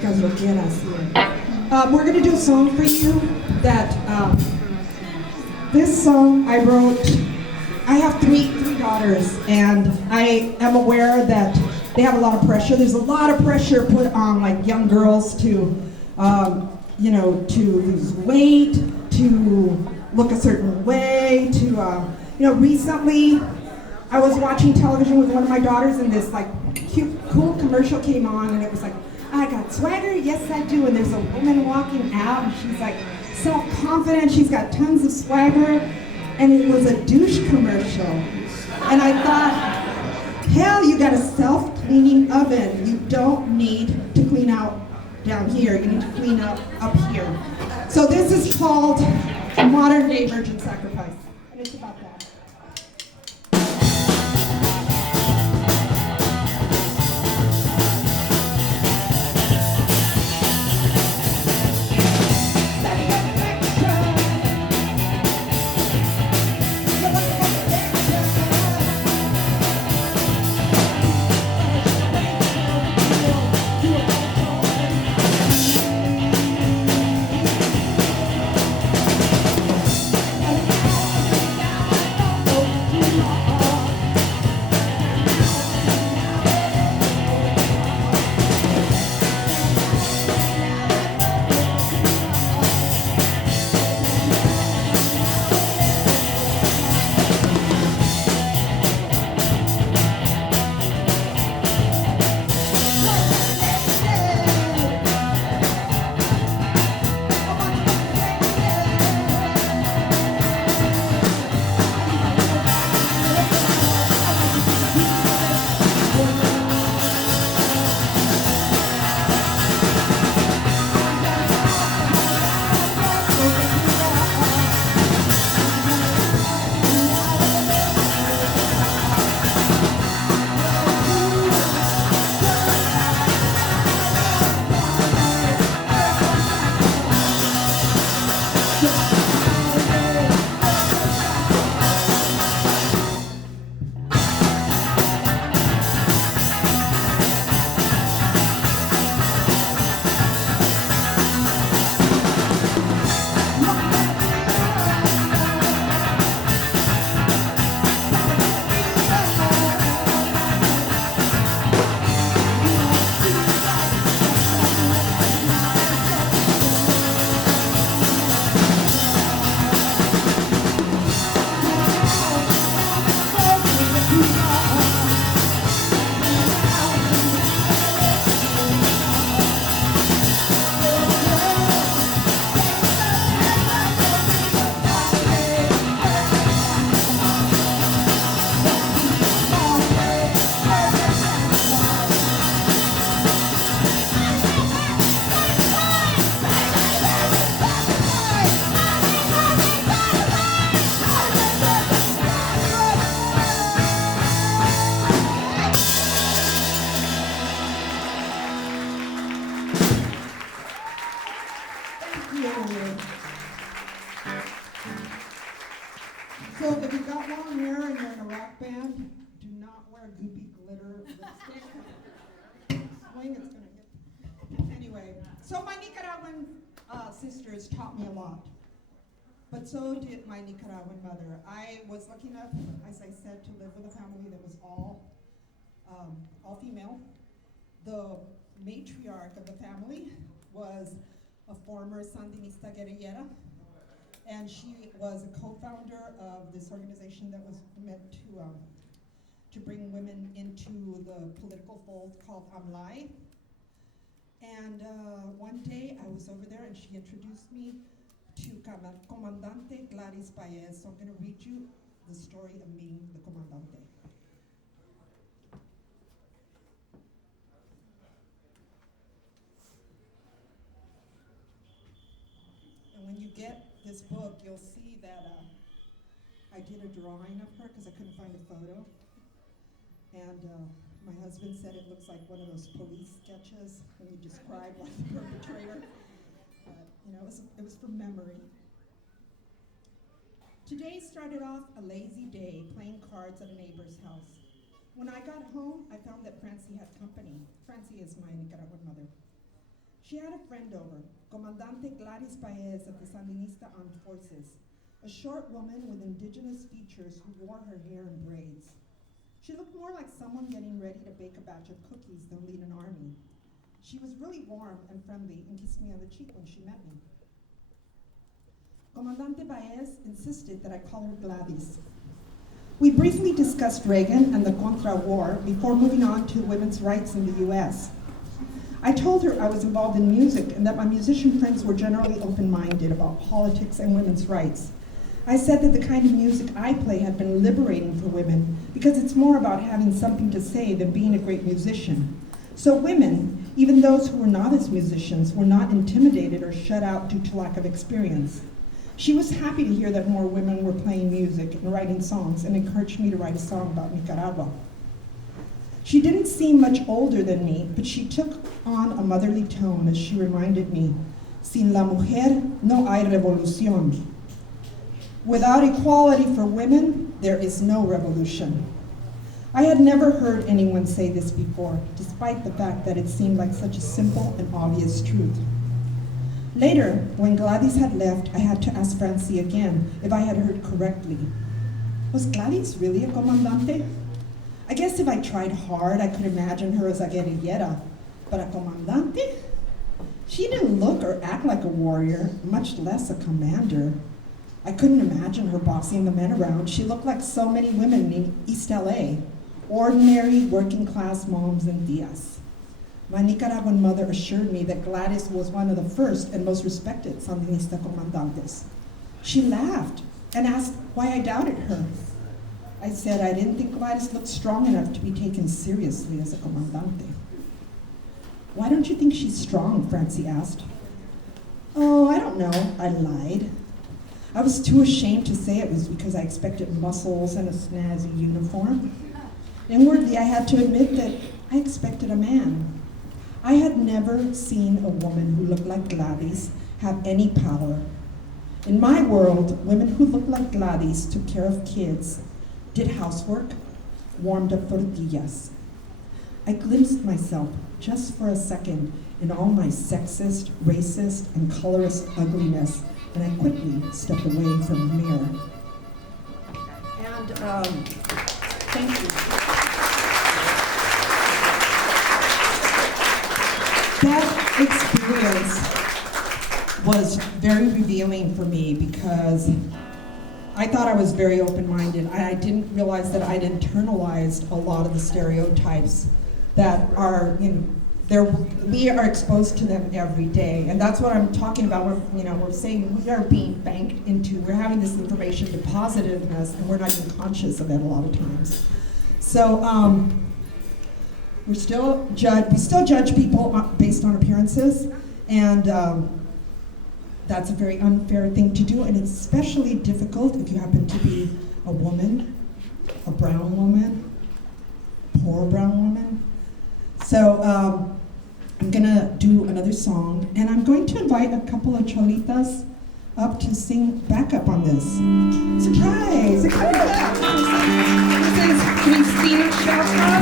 chicas rockeras here. We're going to do a song for you that, this song I wrote. I have three daughters, and I am aware that they have a lot of pressure. There's a lot of pressure put on like young girls to, to lose weight, to look a certain way, to, recently I was watching television with one of my daughters, and this like cute, cool commercial came on, and it was like, I got swagger, yes I do, and there's a woman walking out, and she's like self-confident, she's got tons of swagger, and it was a douche commercial. And I thought, hell, you got a self-cleaning oven. You don't need to clean out down here, you need to clean up here. So this is called Modern Day Virgin Sacrifice, and it's about that. So if you've got long hair and you're in a rock band, do not wear goopy glitter lipstick. Swing, it's gonna hit. Anyway, so my Nicaraguan sisters taught me a lot, but so did my Nicaraguan mother. I was lucky enough, as I said, to live with a family that was all female. The matriarch of the family was a former Sandinista guerrillera, and she was a co-founder of this organization that was meant to bring women into the political fold called AMLAI. And one day I was over there and she introduced me to Comandante Gladys Paez. So I'm going to read you the story of meeting the Comandante. And when you get this book, you'll see that I did a drawing of her because I couldn't find a photo. And my husband said it looks like one of those police sketches when you describe like the perpetrator. It was from memory. Today started off a lazy day playing cards at a neighbor's house. When I got home, I found that Francie had company. Francie is my Nicaraguan mother. She had a friend over, Comandante Gladys Paez of the Sandinista Armed Forces, a short woman with indigenous features who wore her hair in braids. She looked more like someone getting ready to bake a batch of cookies than lead an army. She was really warm and friendly and kissed me on the cheek when she met me. Comandante Paez insisted that I call her Gladys. We briefly discussed Reagan and the Contra War before moving on to women's rights in the US. I told her I was involved in music and that my musician friends were generally open-minded about politics and women's rights. I said that the kind of music I play had been liberating for women because it's more about having something to say than being a great musician. So women, even those who were novice musicians, were not intimidated or shut out due to lack of experience. She was happy to hear that more women were playing music and writing songs and encouraged me to write a song about Nicaragua. She didn't seem much older than me, but she took on a motherly tone as she reminded me, sin la mujer no hay revolución. Without equality for women, there is no revolution. I had never heard anyone say this before, despite the fact that it seemed like such a simple and obvious truth. Later, when Gladys had left, I had to ask Francie again if I had heard correctly. Was Gladys really a comandante? I guess if I tried hard, I could imagine her as a guerrillera, but a comandante? She didn't look or act like a warrior, much less a commander. I couldn't imagine her bossing the men around. She looked like so many women in East LA, ordinary working class moms and tias. My Nicaraguan mother assured me that Gladys was one of the first and most respected Sandinista comandantes. She laughed and asked why I doubted her. I said I didn't think Gladys looked strong enough to be taken seriously as a comandante. Why don't you think she's strong? Francie asked. Oh, I don't know, I lied. I was too ashamed to say it was because I expected muscles and a snazzy uniform. Inwardly, I had to admit that I expected a man. I had never seen a woman who looked like Gladys have any power. In my world, women who looked like Gladys took care of kids, did housework, warmed up tortillas. I glimpsed myself, just for a second, in all my sexist, racist, and colorist ugliness, and I quickly stepped away from the mirror. And, thank you. That experience was very revealing for me because I thought I was very open-minded. I didn't realize that I'd internalized a lot of the stereotypes that are, we are exposed to them every day. And that's what I'm talking about. We're saying we are being banked into, we're having this information deposited in us and we're not even conscious of it a lot of times. So we still judge people based on appearances, and that's a very unfair thing to do, and it's especially difficult if you happen to be a woman, a brown woman, poor brown woman. So I'm gonna do another song, and I'm going to invite a couple of cholitas up to sing backup on this. Surprise! This is Cristina Shaka.